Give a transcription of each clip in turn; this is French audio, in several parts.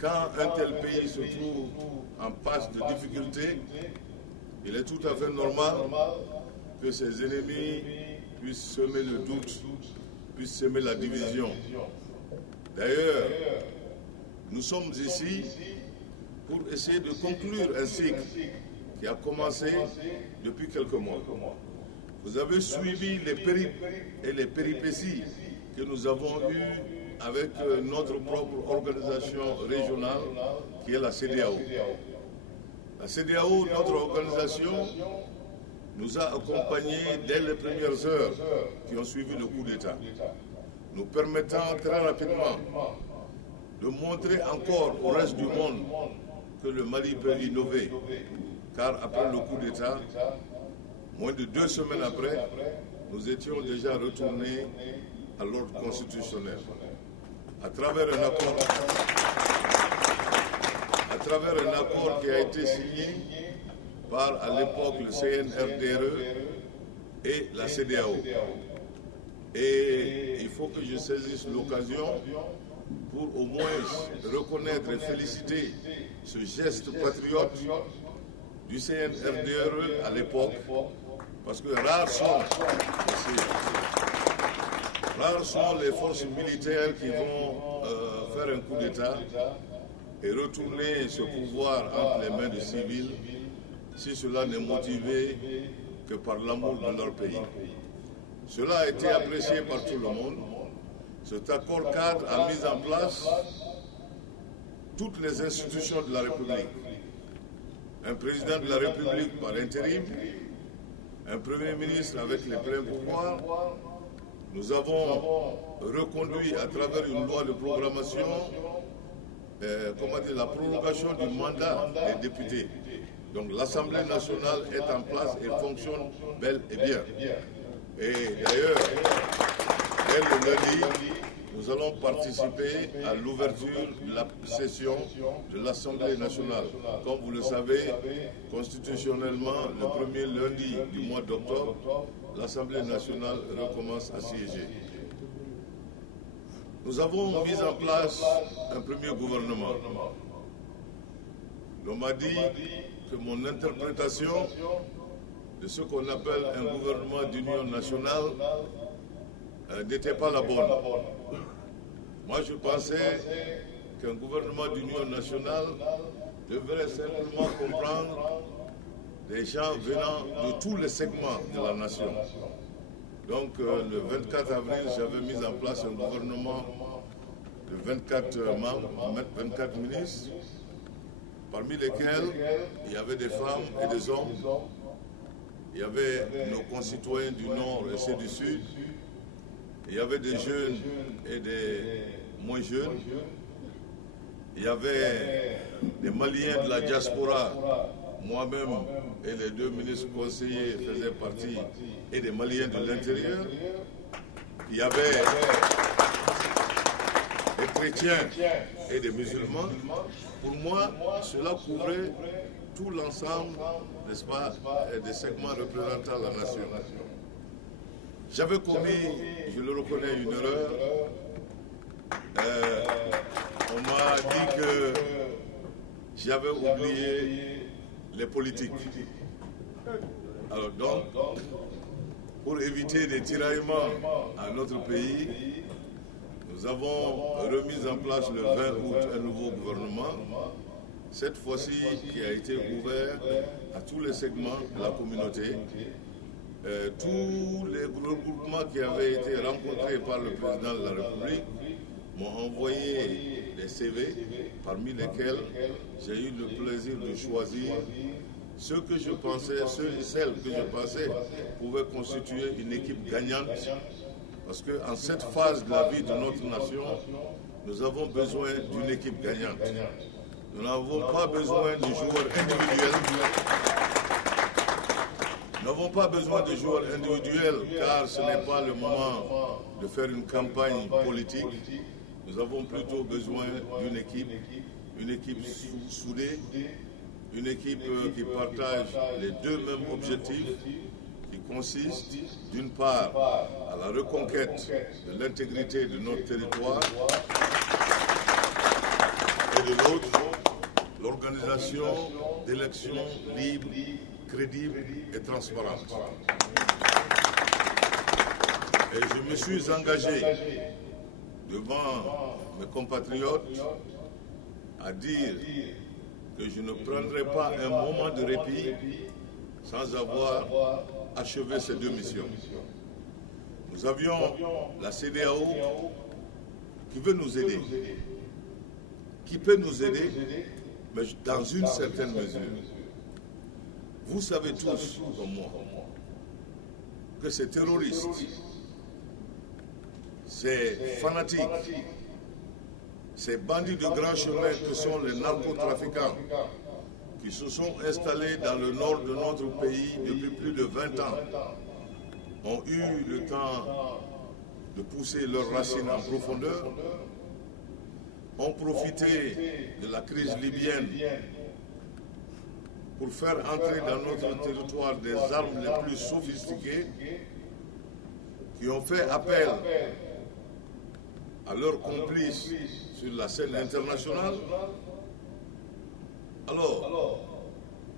quand un tel pays se trouve en passe de difficultés, il est tout à fait normal que ses ennemis puissent semer le doute, puissent semer la division. D'ailleurs, nous sommes ici pour essayer de conclure un cycle qui a commencé depuis quelques mois. Vous avez suivi les périples et les péripéties que nous avons eues avec notre propre organisation régionale qui est la CEDEAO. La CEDEAO, notre organisation, nous a accompagnés dès les premières heures qui ont suivi le coup d'État, nous permettant très rapidement de montrer encore au reste du monde que le Mali peut innover. Car après le coup d'État, moins de 2 semaines après, nous étions déjà retournés à l'ordre constitutionnel. À travers un accord qui a été signé par, à l'époque, le CNRDRE et la CEDEAO. Et il faut que je saisisse l'occasion pour au moins reconnaître et féliciter ce geste patriote du CNRDRE à l'époque, parce que rares sont les forces militaires qui vont faire un coup d'État et retourner ce pouvoir entre les mains de civils si cela n'est motivé que par l'amour de leur pays. Cela a été apprécié par tout le monde. Cet accord cadre a mis en place toutes les institutions de la République. Un président de la République par intérim, un premier ministre avec les pleins pouvoirs. Nous avons reconduit à travers une loi de programmation la prolongation du mandat des députés. Donc l'Assemblée nationale est en place et fonctionne bel et bien. Et d'ailleurs, dès le lundi, nous allons participer à l'ouverture de la session de l'Assemblée nationale. Comme vous le savez, constitutionnellement, le premier lundi du mois d'octobre, l'Assemblée nationale recommence à siéger. Nous avons mis en place un premier gouvernement. On m'a dit que mon interprétation de ce qu'on appelle un gouvernement d'union nationale n'était pas la bonne. Moi, je pensais qu'un gouvernement d'union nationale devrait simplement comprendre des gens venant de tous les segments de la nation. Donc, le 24 avril, j'avais mis en place un gouvernement de 24 membres, 24 ministres, parmi lesquels il y avait des femmes et des hommes. Il y avait nos concitoyens du Nord et ceux du Sud. Il y avait des jeunes et des moins jeunes. Il y avait des Maliens de la diaspora. Moi-même et les 2 ministres conseillers faisaient partie, et des Maliens de l'intérieur. Il y avait des chrétiens et des musulmans. Pour moi, cela couvrait tout l'ensemble, n'est-ce pas, des segments représentant la nation. J'avais commis, je le reconnais, une erreur. On m'a dit que j'avais oublié les politiques. Alors donc, pour éviter des tiraillements à notre pays, nous avons remis en place le 20 août un nouveau gouvernement, cette fois-ci qui a été ouvert à tous les segments de la communauté. Tous les regroupements qui avaient été rencontrés par le président de la République m'ont envoyé des CV, parmi lesquels j'ai eu le plaisir de choisir ceux que je pensais, ceux et celles que je pensais pouvaient constituer une équipe gagnante. Parce qu'en cette phase de la vie de notre nation, nous avons besoin d'une équipe gagnante. Nous n'avons pas besoin de joueurs individuels. Nous n'avons pas besoin de joueurs individuels car ce n'est pas le moment de faire une campagne politique. Nous avons plutôt besoin d'une équipe soudée, une équipe qui partage les 2 mêmes objectifs qui consistent d'une part à la reconquête de l'intégrité de notre territoire et de l'autre, l'organisation d'élections libres, crédibles et transparentes. Et je me suis engagé devant mes compatriotes à dire que je ne prendrai pas un moment de répit sans avoir achevé ces deux missions. Nous avions la CEDEAO qui veut nous aider, qui peut nous aider, mais dans une certaine mesure. Vous savez tous, comme moi, que ces terroristes, ces fanatiques, ces bandits de grand chemin que sont les narcotrafiquants, qui se sont installés dans le nord de notre pays depuis plus de 20 ans, ont eu le temps de pousser leurs racines en profondeur, ont profité de la crise libyenne pour faire entrer dans notre territoire des armes les plus sophistiquées, qui ont fait appel à leurs complices sur la scène internationale. Alors,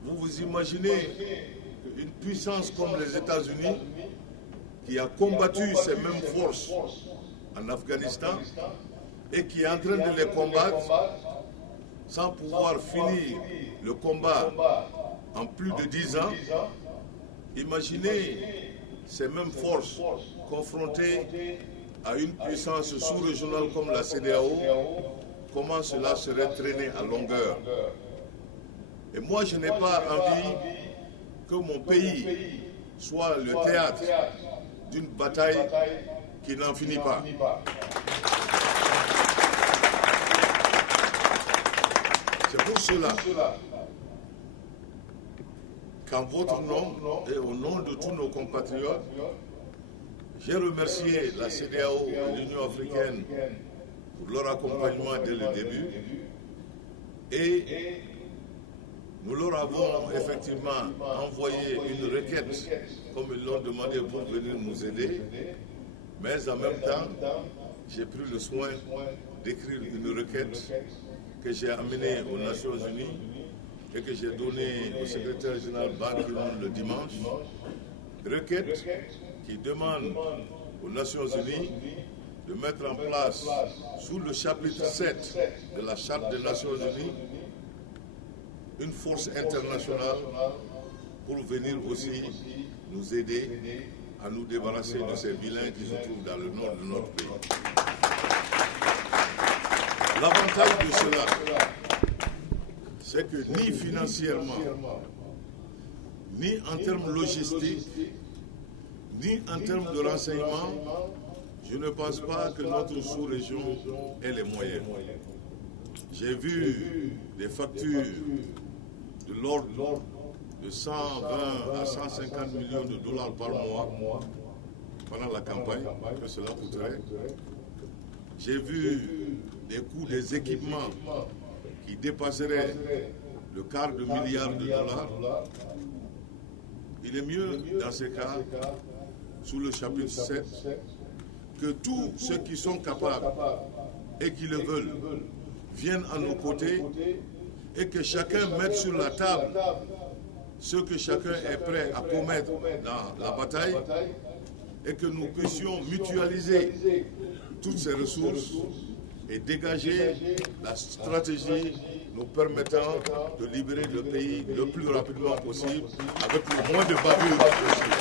vous vous imaginez qu'une puissance comme les États-Unis, qui a combattu ces mêmes forces en Afghanistan et qui est en train de les combattre sans pouvoir finir le combat en plus de 10 ans, imaginez ces mêmes forces confrontées à une puissance sous-régionale comme la CEDEAO, comment cela serait traîné à longueur. Et moi, je n'ai pas envie que mon pays soit le théâtre d'une bataille qui n'en finit pas. C'est pour cela qu'en votre nom et au nom de tous nos compatriotes, j'ai remercié la CEDEAO et l'Union africaine pour leur accompagnement dès le début et nous leur avons effectivement envoyé une requête, comme ils l'ont demandé, pour venir nous aider, mais en même temps, j'ai pris le soin d'écrire une requête que j'ai amenée aux Nations Unies et que j'ai donnée au secrétaire général Ban Ki-moon le dimanche. Requête qui demande aux Nations Unies de mettre en place, sous le chapitre 7 de la Charte des Nations Unies, une force internationale pour venir aussi nous aider à nous débarrasser de ces vilains qui se trouvent dans le nord de notre pays. L'avantage de cela, c'est que ni financièrement, ni en termes logistiques, ni en termes de renseignement, je ne pense pas que notre sous-région ait les moyens. J'ai vu des factures de l'ordre de 120 à 150 millions de dollars par mois pendant la campagne que cela coûterait. J'ai vu des coûts des équipements qui dépasseraient le quart de milliard de dollars. Il est mieux, dans ces cas, sous le chapitre 7, que tous ceux qui sont capables et qui le veulent viennent à nos côtés et que chacun mette sur la table ce que chacun est prêt à commettre dans la bataille et que nous puissions mutualiser toutes ces ressources et dégager la stratégie nous permettant de libérer le pays le plus rapidement possible avec le moins de bavures possible.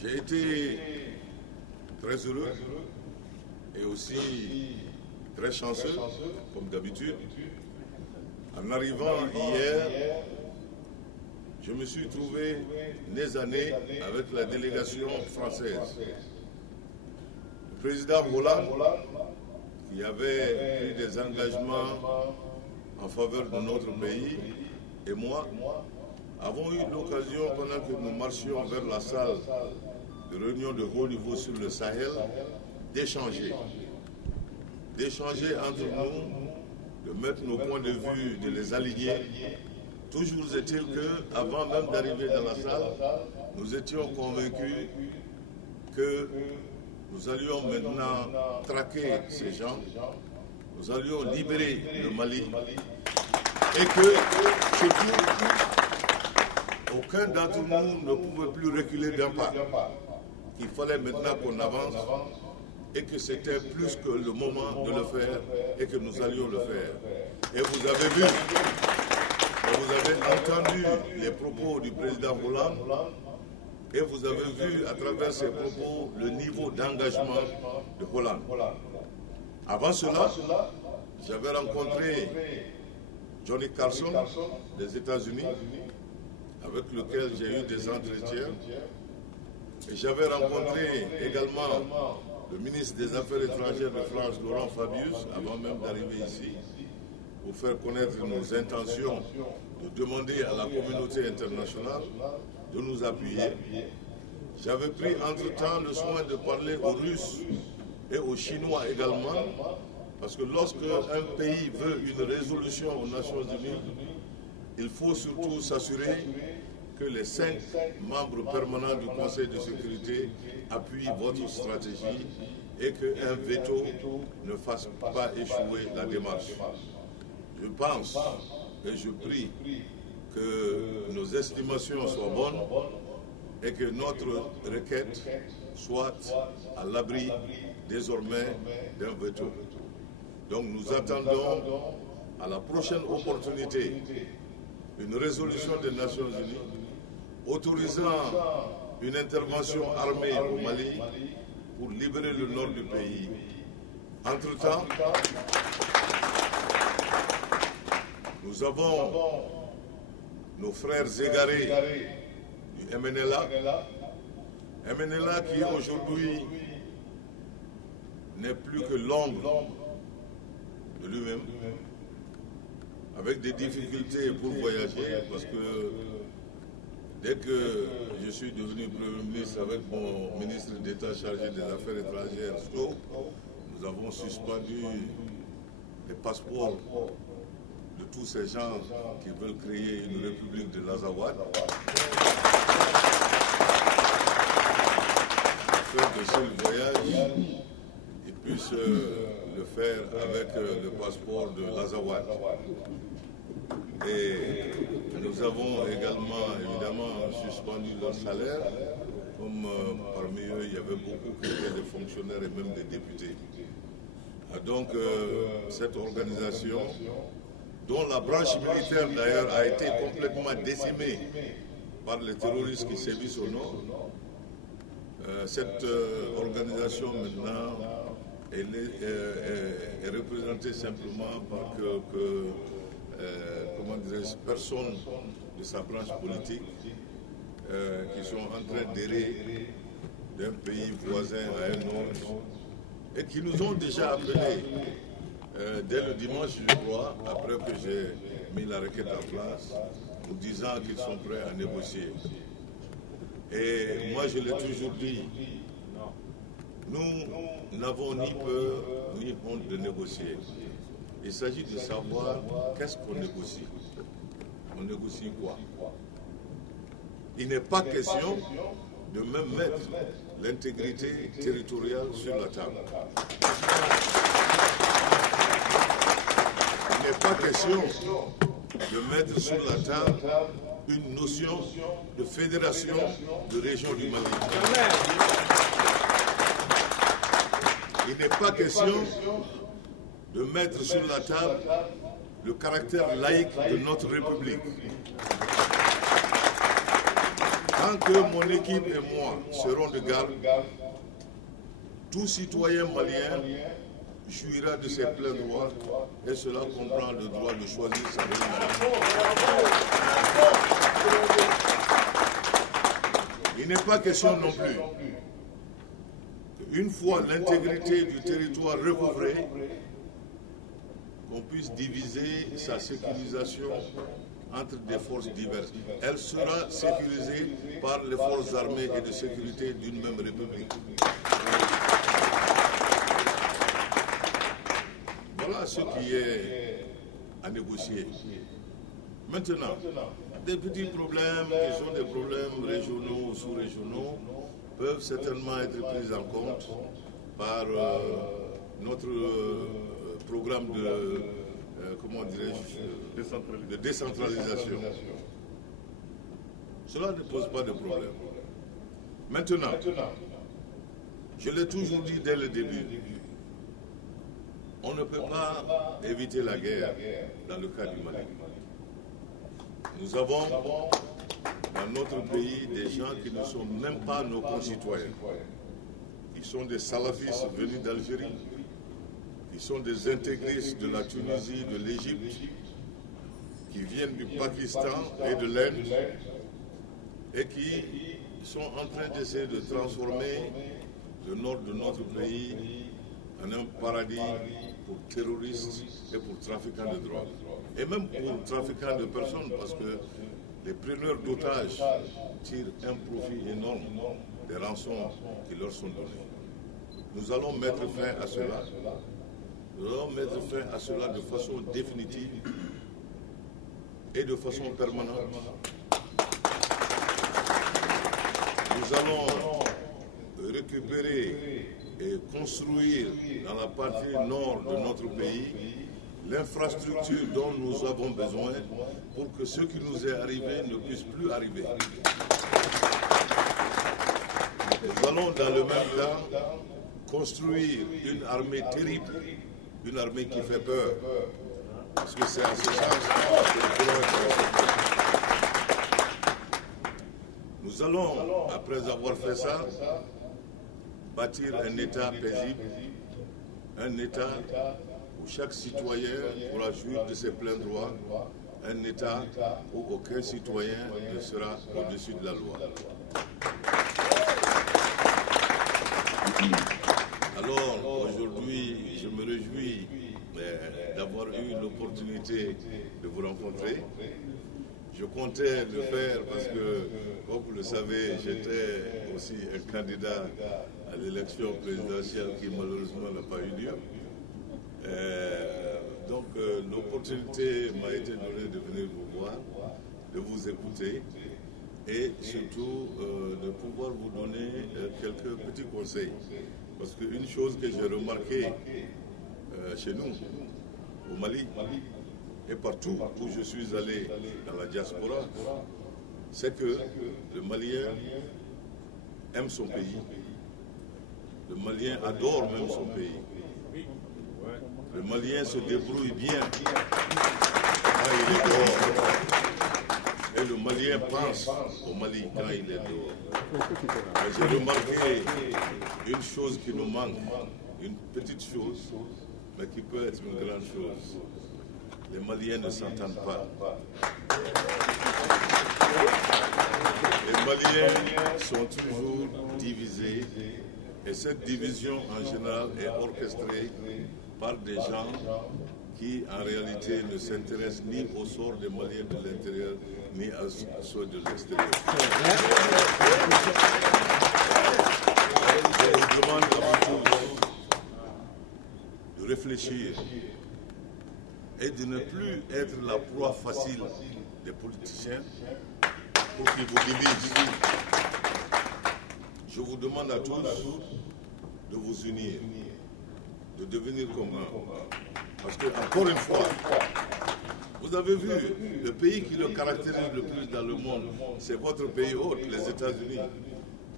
J'ai été très heureux et aussi très chanceux, comme d'habitude. En arrivant hier, je me suis trouvé nez à nez avec la délégation française. Le président Hollande, qui avait pris des engagements en faveur de notre pays, et moi, avons eu l'occasion, pendant que nous marchions vers la salle de réunion de haut niveau sur le Sahel, d'échanger entre nous, de mettre nos points de vue, de les aligner. Toujours est-il qu'avant même d'arriver dans la salle, nous étions convaincus que Nous allions maintenant traquer ces gens, nous allions libérer le Mali et que surtout aucun d'entre nous ne pouvait plus reculer d'un pas. Il fallait maintenant qu'on avance et que c'était plus que le moment de le faire et que nous allions le faire. Et vous avez vu, et vous avez entendu les propos du président Hollande et vous avez vu à travers ces propos le niveau d'engagement de Hollande. Avant cela, j'avais rencontré Johnny Carson des États-Unis, avec lequel j'ai eu des entretiens. Et j'avais rencontré également le ministre des Affaires étrangères de France, Laurent Fabius, avant même d'arriver ici, pour faire connaître nos intentions de demander à la communauté internationale de nous appuyer. J'avais pris entre-temps le soin de parler aux Russes et aux Chinois également, parce que lorsque un pays veut une résolution aux Nations Unies, il faut surtout s'assurer que les 5 membres permanents du Conseil de sécurité appuient votre stratégie et qu'un veto ne fasse pas échouer la démarche. Je pense et je prie que nos estimations soient bonnes et que notre requête soit à l'abri désormais d'un veto. Donc nous attendons à la prochaine opportunité une résolution des Nations Unies autorisant une intervention armée au Mali pour libérer le nord du pays. Entre-temps, nous avons nos frères égarés du MNLA, MNLA qui aujourd'hui n'est plus que l'ombre de lui-même, avec des difficultés pour voyager, parce que dès que je suis devenu Premier ministre avec mon ministre d'État chargé des Affaires étrangères, nous avons suspendu les passeports de tous ces gens qui veulent créer une république de l'Azawad, afin que s'ils voyagent, ils puissent le faire avec le passeport de l'Azawad. Et nous avons également, évidemment, suspendu leur salaire, comme parmi eux, il y avait beaucoup qui étaient des fonctionnaires et même des députés. Donc, cette organisation, dont la branche militaire d'ailleurs a été complètement décimée par les terroristes qui sévissent au nord, cette organisation maintenant est représentée simplement par comment dirais-je, personnes de sa branche politique qui sont en train d'errer d'un pays voisin à un autre et qui nous ont déjà appelés dès le dimanche, je crois, après que j'ai mis la requête en place, nous disant qu'ils sont prêts à négocier. Et moi, je l'ai toujours dit, nous n'avons ni peur ni honte de négocier. Il s'agit de savoir qu'est-ce qu'on négocie. On négocie quoi? Il n'est pas question de même mettre l'intégrité territoriale sur la table. Il n'est pas question de mettre sur la table une notion de fédération de région du Mali. Il n'est pas question de mettre sur la table le caractère laïque de notre République. Tant que mon équipe et moi serons de garde, tout citoyen malien jouira de ses pleins droits et cela comprend le droit de choisir sa religion. Il n'est pas question non plus qu'une fois l'intégrité du territoire recouvrée, qu'on puisse diviser sa sécurisation entre des forces diverses. Elle sera sécurisée par les forces armées et de sécurité d'une même république. Voilà ce qui est à négocier. Maintenant, des petits problèmes qui sont des problèmes régionaux ou sous-régionaux, peuvent certainement être prises en compte par notre programme de, comment dirais-je, de décentralisation. Cela ne pose pas de problème. Maintenant, je l'ai toujours dit dès le début, on ne peut pas éviter la guerre dans le cas du Mali. Nous avons dans notre pays des gens qui ne sont même pas nos concitoyens. Ils sont des salafistes venus d'Algérie, ils sont des intégristes de la Tunisie, de l'Égypte, qui viennent du Pakistan et de l'Inde et qui sont en train d'essayer de transformer le nord de notre pays en un paradis pour terroristes et pour trafiquants de drogue. Et même pour trafiquants de personnes, parce que les preneurs d'otages tirent un profit énorme des rançons qui leur sont données. Nous allons mettre fin à cela. Nous allons mettre fin à cela de façon définitive et de façon permanente. Nous allons récupérer et construire dans la partie nord de notre pays l'infrastructure dont nous avons besoin pour que ce qui nous est arrivé ne puisse plus arriver. Nous allons dans le même temps construire une armée terrible, une armée qui fait peur, parce que c'est à ce sens que nous pourrons être. Nous allons, après avoir fait ça, bâtir un État paisible, un État où chaque citoyen pourra jouir de ses pleins droits, un État où aucun citoyen ne sera au-dessus de la loi. Alors, aujourd'hui, je me réjouis d'avoir eu l'opportunité de vous rencontrer. Je comptais le faire parce que, comme vous le savez, j'étais aussi un candidat à l'élection présidentielle qui malheureusement n'a pas eu lieu. Donc l'opportunité m'a été donnée de venir vous voir, de vous écouter et surtout de pouvoir vous donner quelques petits conseils. Parce qu'une chose que j'ai remarquée chez nous, au Mali, et partout où je suis allé dans la diaspora, c'est que le Malien aime son pays. Le Malien adore même son pays. Le Malien se débrouille bien quand il est dehors. Et le Malien pense au Mali quand il est dehors. J'ai remarqué une chose qui nous manque, une petite chose, mais qui peut être une grande chose. Les Maliens ne s'entendent pas. Les Maliens sont toujours divisés et cette division en général est orchestrée par des gens qui en réalité ne s'intéressent ni au sort des Maliens de l'intérieur ni à ceux de l'extérieur. Je vous demande à vous tous de réfléchir et de ne plus être la proie facile des politiciens pour qu'ils vous divisent. Je vous demande à tous de vous unir, de devenir commun. Parce que, encore une fois, vous avez vu, le pays qui le caractérise le plus dans le monde, c'est votre pays hôte, les États-Unis.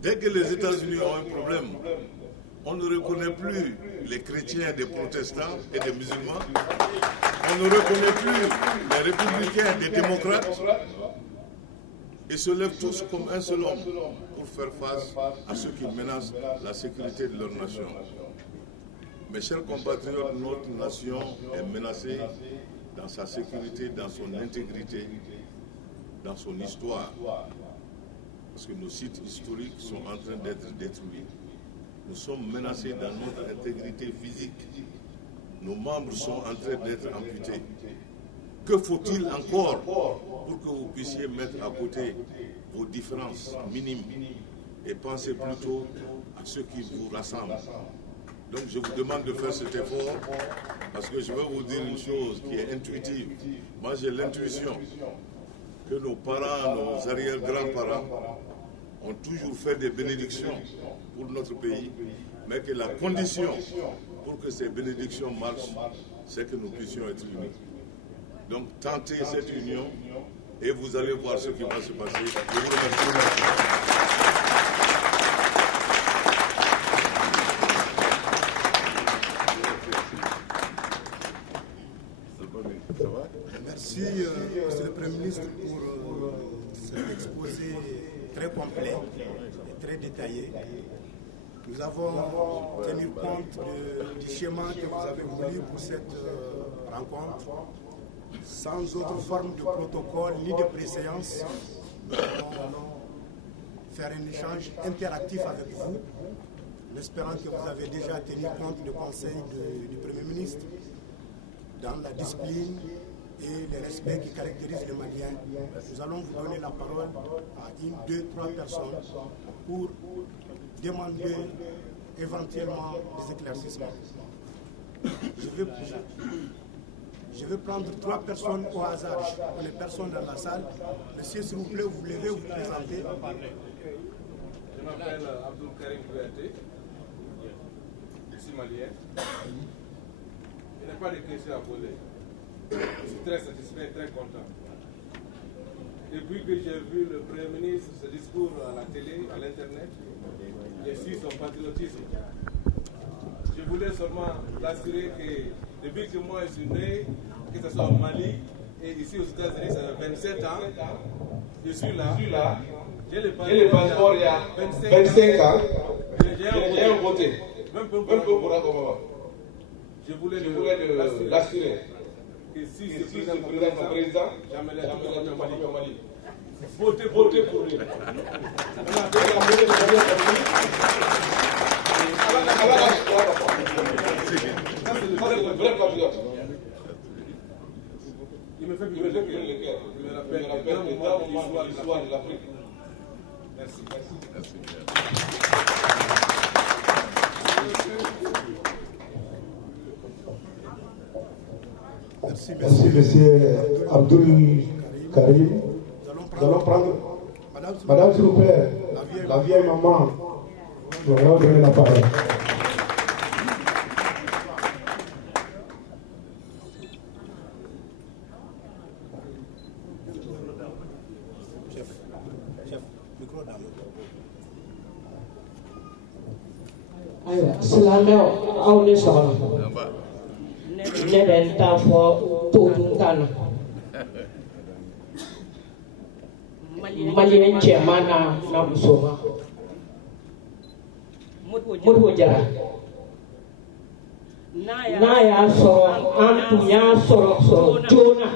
Dès que les États-Unis ont un problème, on ne reconnaît plus les chrétiens des protestants et des musulmans. On ne reconnaît plus les républicains des démocrates. Ils se lèvent tous comme un seul homme pour faire face à ceux qui menacent la sécurité de leur nation. Mes chers compatriotes, notre nation est menacée dans sa sécurité, dans son intégrité, dans son histoire. Parce que nos sites historiques sont en train d'être détruits. Nous sommes menacés dans notre intégrité physique. Nos membres sont en train d'être amputés. Que faut-il encore pour que vous puissiez mettre à côté vos différences minimes et penser plutôt à ce qui vous rassemble? Donc je vous demande de faire cet effort parce que je vais vous dire une chose qui est intuitive. Moi j'ai l'intuition que nos parents, nos arrière-grands-parents ont toujours fait des bénédictions pour notre pays, mais que la condition pour que ces bénédictions marchent, c'est que nous puissions être unis. Donc tentez cette union et vous allez voir ce qui va se passer. Je vous remercie. Merci, Monsieur le Premier ministre, pour cet exposé très complet et très détaillé. Nous avons tenu compte du schéma que vous avez voulu pour cette rencontre. Sans autre forme de protocole ni de préséance, nous allons faire un échange interactif avec vous, en espérant que vous avez déjà tenu compte du conseil du Premier ministre dans la discipline et le respect qui caractérise les Maliens. Nous allons vous donner la parole à 1, 2, 3 personnes pour demander éventuellement des éclaircissements. Je vais prendre 3 personnes au hasard. Je connais personne dans la salle. Monsieur, s'il vous plaît, vous levez, vous présentez. Je m'appelle Abdul Karim Kouyaté. Je suis malien. Je n'ai pas de questions à poser. Je suis très satisfait et très content. Depuis que j'ai vu le Premier ministre, ce discours à la télé, à l'Internet, j'ai su son patriotisme. Je voulais seulement l'assurer que depuis que moi je suis né, que ce soit au Mali et ici aux États-Unis, ça fait 27 ans, je suis là, j'ai le passeport il y a 25 ans, j'ai voté, même pour je voulais l'assurer que si je suis président, j'amènerai toute la famille au Mali. Votez pour lui. Il me fait brûler le cœur. Il me rappelle les grands moments de l'histoire de l'Afrique. Merci. Merci, monsieur Abdul Karim. Nous allons prendre, madame, s'il vous plaît, la vieille maman, nous allons donner la parole. Silamɛw aw ni sɔgɔma ne bɛ n ta fɔ todunkan na maliyɛn cɛman na musoman Modibo Jara n'a y'a sɔrɔ an tun y'a sɔrɔ joona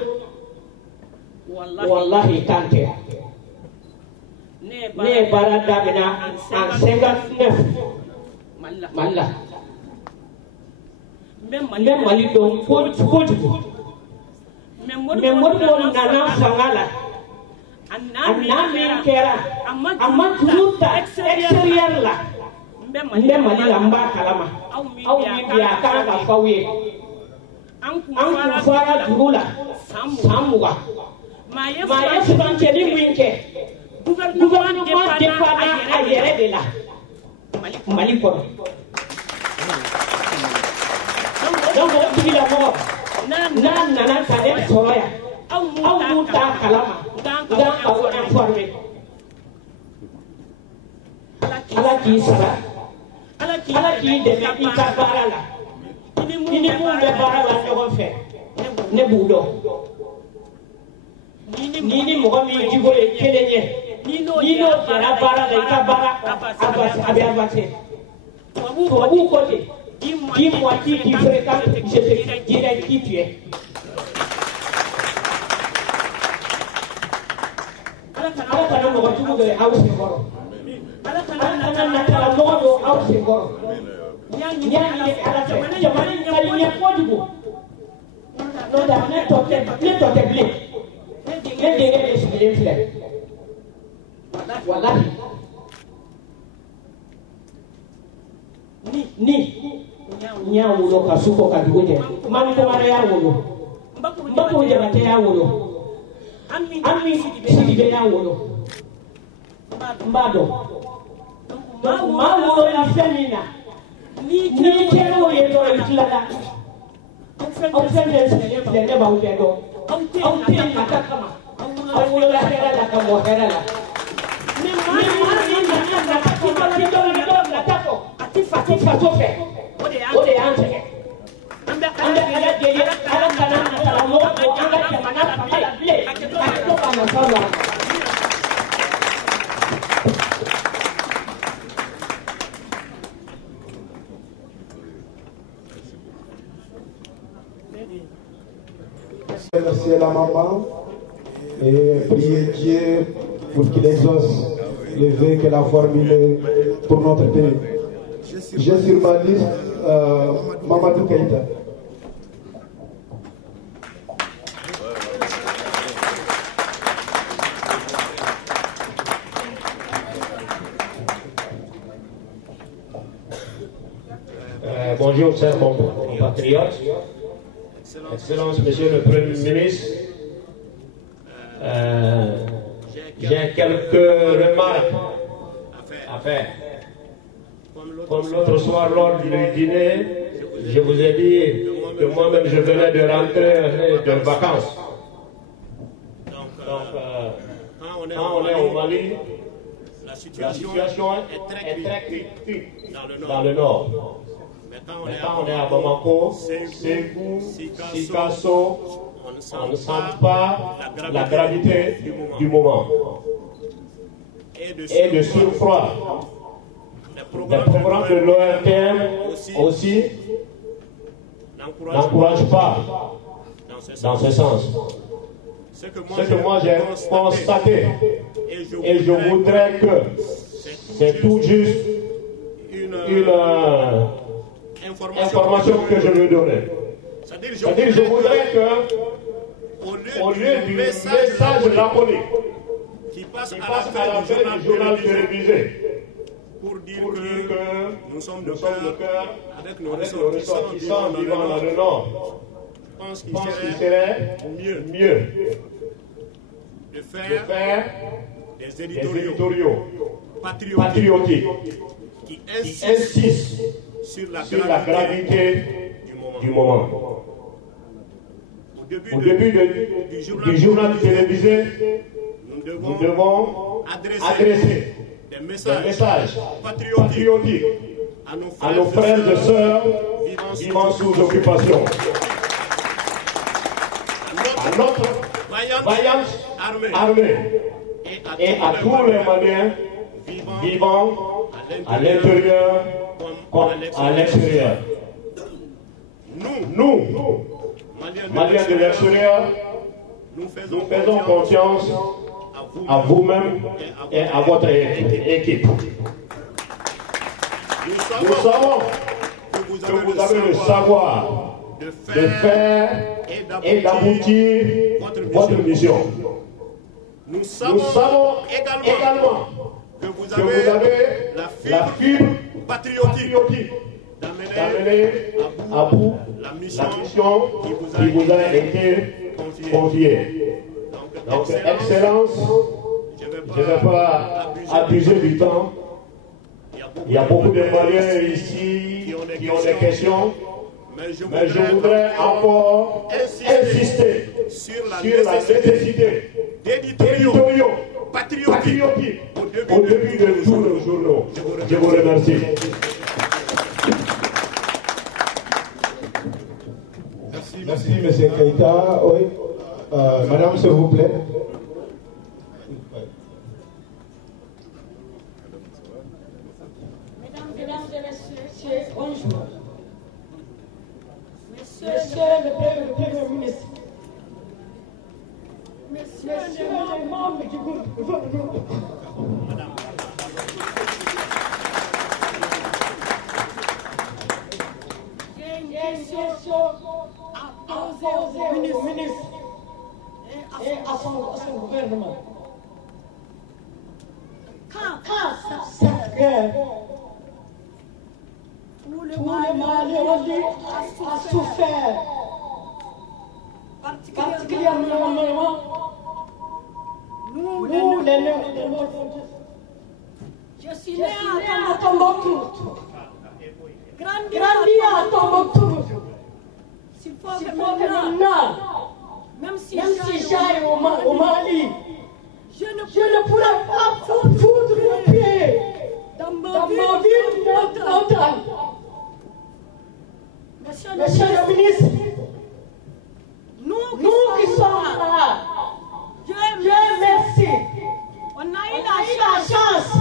walahi kan tɛ ne ye baara daminɛ en 59 Mali la n bɛ Mali dɔn kojugu mais Modibo nana fanga la a n'a min kɛra a ma juru ta extérieur la n bɛ Mali la n b'a kalama aw min bi a kan ka f'aw ye an kun fara juru la san 20 maa ye furancɛli min kɛ gouvernement dépendra a yɛrɛ de la Mali kɔnɔ donc o tigilamɔgɔ n'a nana ka ne sɔrɔ yan aw m'u t'a kalama n kan k'aw informer Ala k'i sara Ala k'i dɛmɛ i ka baara la i ni mun bɛ baara la ɲɔgɔn fɛ ne b'u dɔn ni mɔgɔ min jogo ye kelen ye n'i n'o kɛra baara la i ka baara a bɛ avancer tubabuw ko ten dis-moi qui tu fréquentes, je te dirai qui tu es. Ala kana mɔgɔ jugu dɔ ye aw senkɔrɔ Ala kana natala mɔgɔ dɔ aw senkɔrɔ n y'a ɲini Ala fɛ jamana ka di n ye kojugu n'o tɛ ne tɔ tɛ bilen ne denkɛ de sigilen filɛ walahi ni n y'a wolo ka su fɔ ka dugu jɛ Mami Kamara y'a wolo Mbakuru Jabate y'a wolo Ami Sidibe y'a wolo mbado donc ma wuro la femina ni kero ye do itlala on fait des ba ude do on te na kama on wuro la hera la kamo hera la ni ma na ko la tako atifa fe ode ante anda de ala kana na mo anga jamana famila ble akito kana sawa. Remercier la maman et prier Dieu pour qu'il exauce les vœux qu'elle a formulés pour notre pays. J'ai sur ma liste Mamadou Keïta. Bonjour, chers compatriotes. Excellence, Monsieur le Premier ministre, j'ai quelques remarques à faire. Comme l'autre soir, lors du dîner, je vous ai dit que moi-même je venais de rentrer de vacances. Donc, quand on est au Mali, la situation est très critique dans le nord. Mais quand on est à Bamako, Ségou, Sikasso, on ne sent pas la gravité du moment. Et de surcroît, les programmes de l'ORTM aussi n'encouragent pas dans ce sens. Ce que moi j'ai constaté, et je voudrais que c'est tout juste une information que je veux donner. C'est-à-dire, je voudrais que, au lieu du message laconique qui passe à la fin du journal télévisé, pour dire que nous sommes de cœur avec nos ressortissants vivant dans le Nord, je pense qu'il serait mieux de faire des éditoriaux patriotiques qui insistent sur la gravité du moment. Au début du journal télévisé, nous devons adresser des messages patriotiques à nos frères et sœurs vivant sous occupation, à notre vaillante armée et à tous les Maliens vivant à l'intérieur comme à l'extérieur. Nous, Maliens de l'extérieur, nous faisons confiance à vous-même et à votre équipe. Nous savons que vous avez le savoir de faire et d'aboutir votre mission. Nous savons également que vous avez la fibre patriotique d'amener à bout la mission qui vous a été confiée. Donc, Excellence, je ne vais pas abuser du temps. Il y a beaucoup de Maliens ici qui ont des questions, mais je voudrais encore insister sur la nécessité d'éditoriaux patriotiques au début de tous nos journaux. Je vous remercie. Merci, M. Keïta. Oui. Madame, s'il vous plaît. Mesdames et messieurs, bonjour. Monsieur le Premier ministre, Monsieur les membres du gouvernement, j'ai une question à poser au ministre et à son gouvernement. Quand cette guerre, tout le Mali a souffert, particulièrement nous, les Je suis né à Tombouctou. Grandi à Tombouctou. S'il faut que maintenant, même si j'aille au Mali, je ne pourrais pas foutre le pied dans ma ville natale. Monsieur le ministre, nous qui sommes là, Dieu merci, on a eu la chance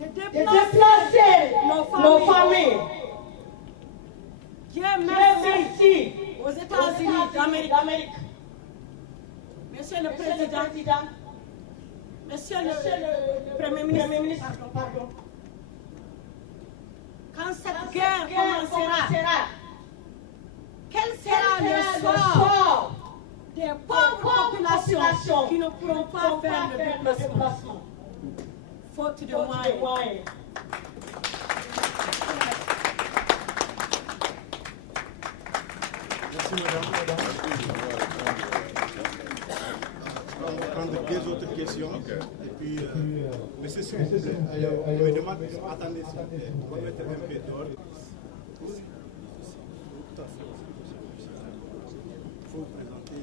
de déplacer nos familles. Dieu merci aux États-Unis d'Amérique. Monsieur le Président, Monsieur le Premier ministre, pardon. Quand cette guerre commencera, quel sera le sort des pauvres populations qui ne pourront pas faire le déplacement, faute de moyens? Merci madame. On va prendre deux autres questions. Et puis, monsieur, s'il vous plaît, je me demande, attendez, s'il vous plaît, on va mettre un peu d'ordre. Il faut présenter.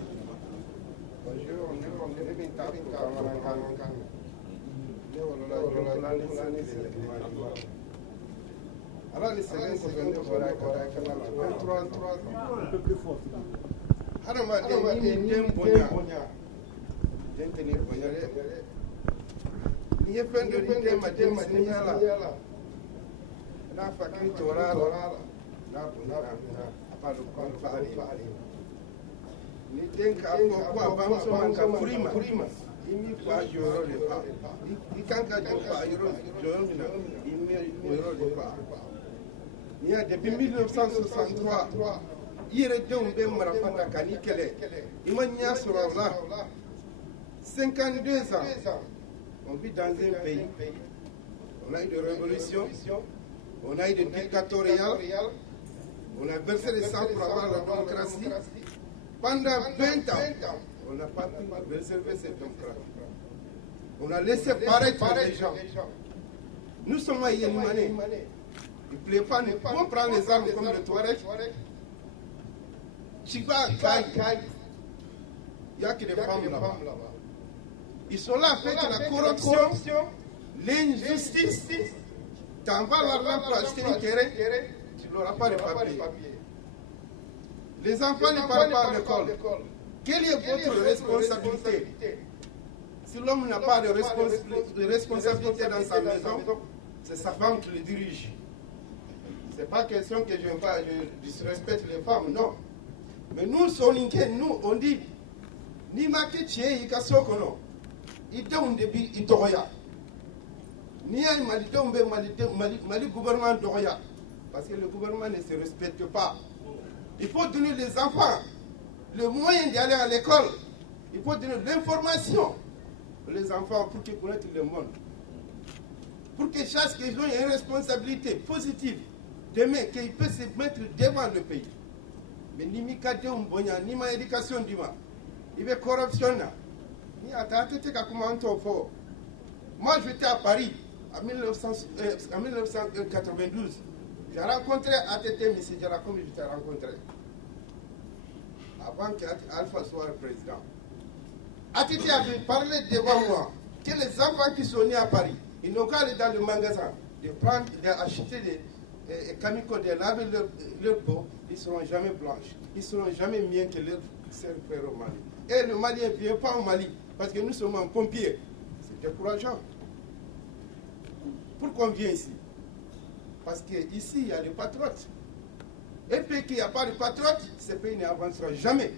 Un peu plus fort. Depuis 1963, il y a des gens 52 ans, on vit dans un pays. On a eu des révolutions, on a eu des dictatoriales, on a versé le sang pour avoir la démocratie. Pendant 20 ans, on n'a pas pu réserver cette démocratie. On a laissé paraître les gens. Nous sommes à Yélimané. Il ne plaît pas, nous pouvons prendre les armes comme le Touareg. Chiba, Kaï, il n'y a que des femmes là-bas. Ils sont là avec la corruption, l'injustice. Tu envoies l'argent pour acheter un terrain, tu n'auras pas de papier. Les enfants ne parlent pas à l'école. Quelle est votre responsabilité? Si l'homme n'a pas de responsabilité dans sa maison, c'est sa femme qui le dirige. Ce n'est pas question que je disrespecte les femmes, non. Mais nous, nous, on dit, ni maquetier, il casse au cono. Il donne des billes, il doya. Ni un mali gouvernement doya. Parce que le gouvernement ne se respecte pas. Il faut donner les enfants le moyen d'aller à l'école. Il faut donner l'information aux enfants pour qu'ils connaissent le monde. Pour qu'ils sachent qu'ils ont une responsabilité positive. Demain, qu'ils peuvent se mettre devant le pays. Mais ni mikade umbonya, ni ma éducation d'humain. Il veut corruption. Moi, j'étais à Paris en 1992. J'ai rencontré ATT, M. Djarakoum, je t'ai rencontré. Avant qu'Alpha soit le président. ATT avait parlé devant moi que les enfants qui sont nés à Paris, ils n'ont qu'à aller dans le magasin, d'acheter des camicos, de laver leur peau, ils ne seront jamais blanches. Ils ne seront jamais mieux que leurs frères au Mali. Et le Malien ne vient pas au Mali parce que nous sommes en pompiers. C'est décourageant. Pourquoi on vient ici? Parce qu'ici, il y a des patriotes. Un pays qui n'a pas de patriotes, ce pays n'avancera jamais.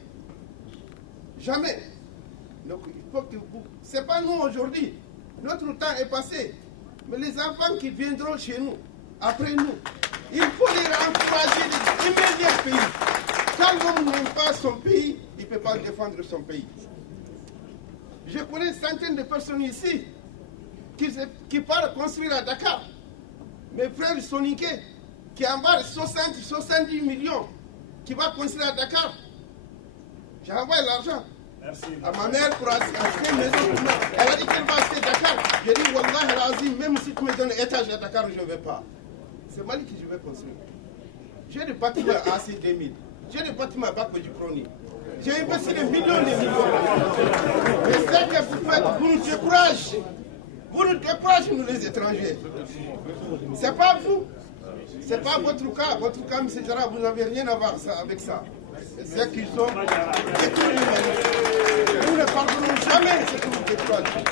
Jamais. Donc, il faut que vous... Ce n'est pas nous aujourd'hui. Notre temps est passé. Mais les enfants qui viendront chez nous, après nous, il faut les encourager d'aimer leur pays. Quand l'homme n'aime pas son pays, il ne peut pas défendre son pays. Je connais centaines de personnes ici qui partent construire à Dakar. Mes frères Soniké, qui envoient 70 millions, qui va construire à Dakar. J'ai envoyé l'argent à ma mère pour acheter une maison. Elle a dit qu'elle va acheter Dakar. J'ai dit, Wallah, elle a dit, même donne un étage à Dakar, je ne vais pas. C'est Mali que je vais construire. J'ai des bâtiments à AC 2000. J'ai des bâtiments à Bakbodjiproni. J'ai investi des millions de millions. Mais ce que vous faites, vous nous découragez. Vous nous découragez, nous les étrangers. C'est pas vous. C'est pas votre cas. Votre cas, M. Jara, vous n'avez rien à voir avec ça. C'est qu'ils ont détruit le Mali. Nous ne pardonnons jamais ce que vous découragez.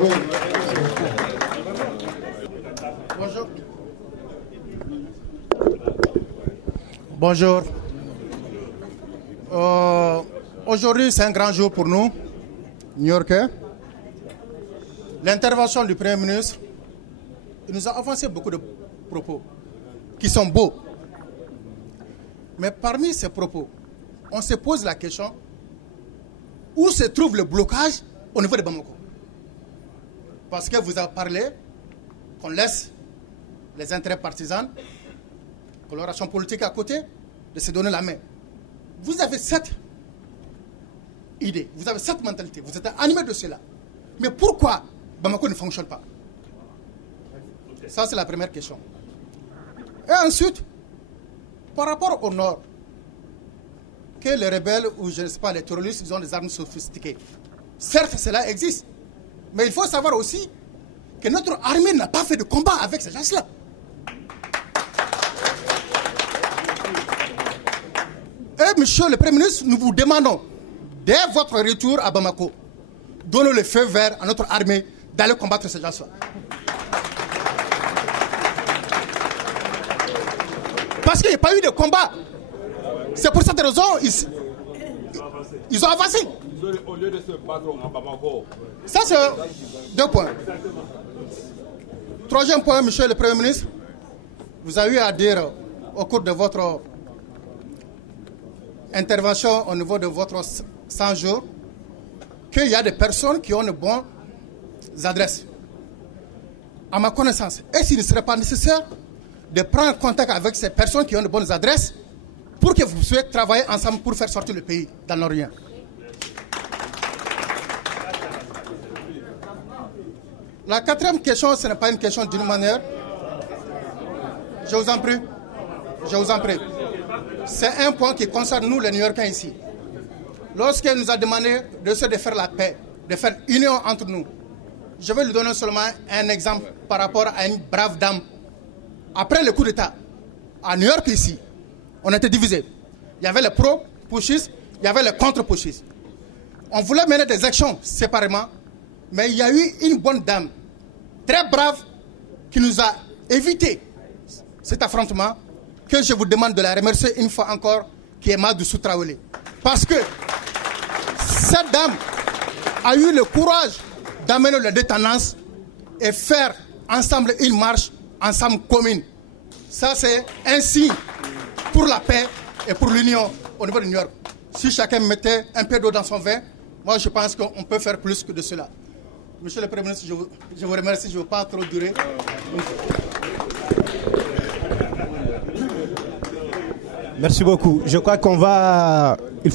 Oui. Bonjour. Bonjour. Aujourd'hui, c'est un grand jour pour nous, New-Yorkais. L'intervention du Premier ministre, il nous a avancé beaucoup de propos qui sont beaux. Mais parmi ces propos, on se pose la question, où se trouve le blocage au niveau de Bamako? Parce que vous avez parlé qu'on laisse les intérêts partisans, coloration politique à côté, de se donner la main. Vous avez cette idée, vous avez cette mentalité, vous êtes animé de cela. Mais pourquoi Bamako ne fonctionne pas? Ça, c'est la première question. Et ensuite, par rapport au nord, que les rebelles ou je ne sais pas, les terroristes, ils ont des armes sophistiquées. Certes, cela existe. Mais il faut savoir aussi que notre armée n'a pas fait de combat avec ces gens-là. Et monsieur le Premier ministre, nous vous demandons, dès votre retour à Bamako, donnez le feu vert à notre armée d'aller combattre ces gens-là. Parce qu'il n'y a pas eu de combat. C'est pour cette raison ils ont avancé. Au lieu de se battre à Bamako. Ça, c'est 2 points. Troisième point, monsieur le Premier ministre, vous avez eu à dire au cours de votre intervention au niveau de votre 100 jours qu'il y a des personnes qui ont de bonnes adresses. À ma connaissance, est-ce qu'il ne serait pas nécessaire de prendre contact avec ces personnes qui ont de bonnes adresses pour que vous puissiez travailler ensemble pour faire sortir le pays dans l'Orient? La quatrième question, ce n'est pas une question d'une manière. Je vous en prie. Je vous en prie. C'est un point qui concerne nous, les New-Yorkais ici. Lorsqu'il nous a demandé de faire la paix, de faire union entre nous, je vais lui donner seulement un exemple par rapport à une brave dame. Après le coup d'État, à New York ici, on était divisés. Il y avait les pro-pushistes, il y avait les contre-pushistes. On voulait mener des actions séparément, mais il y a eu une bonne dame, très brave, qui nous a évité cet affrontement, que je vous demande de la remercier une fois encore, qui est Madoussou Traoré. Parce que cette dame a eu le courage d'amener la détendance et faire ensemble une marche, ensemble commune. Ça, c'est un signe pour la paix et pour l'union au niveau de New York. Si chacun mettait un peu d'eau dans son vin, moi je pense qu'on peut faire plus que de cela. Monsieur le Premier ministre, je vous remercie, je ne veux pas trop durer. Merci beaucoup. Je crois qu'on va... Il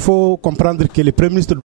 faut comprendre que le Premier ministre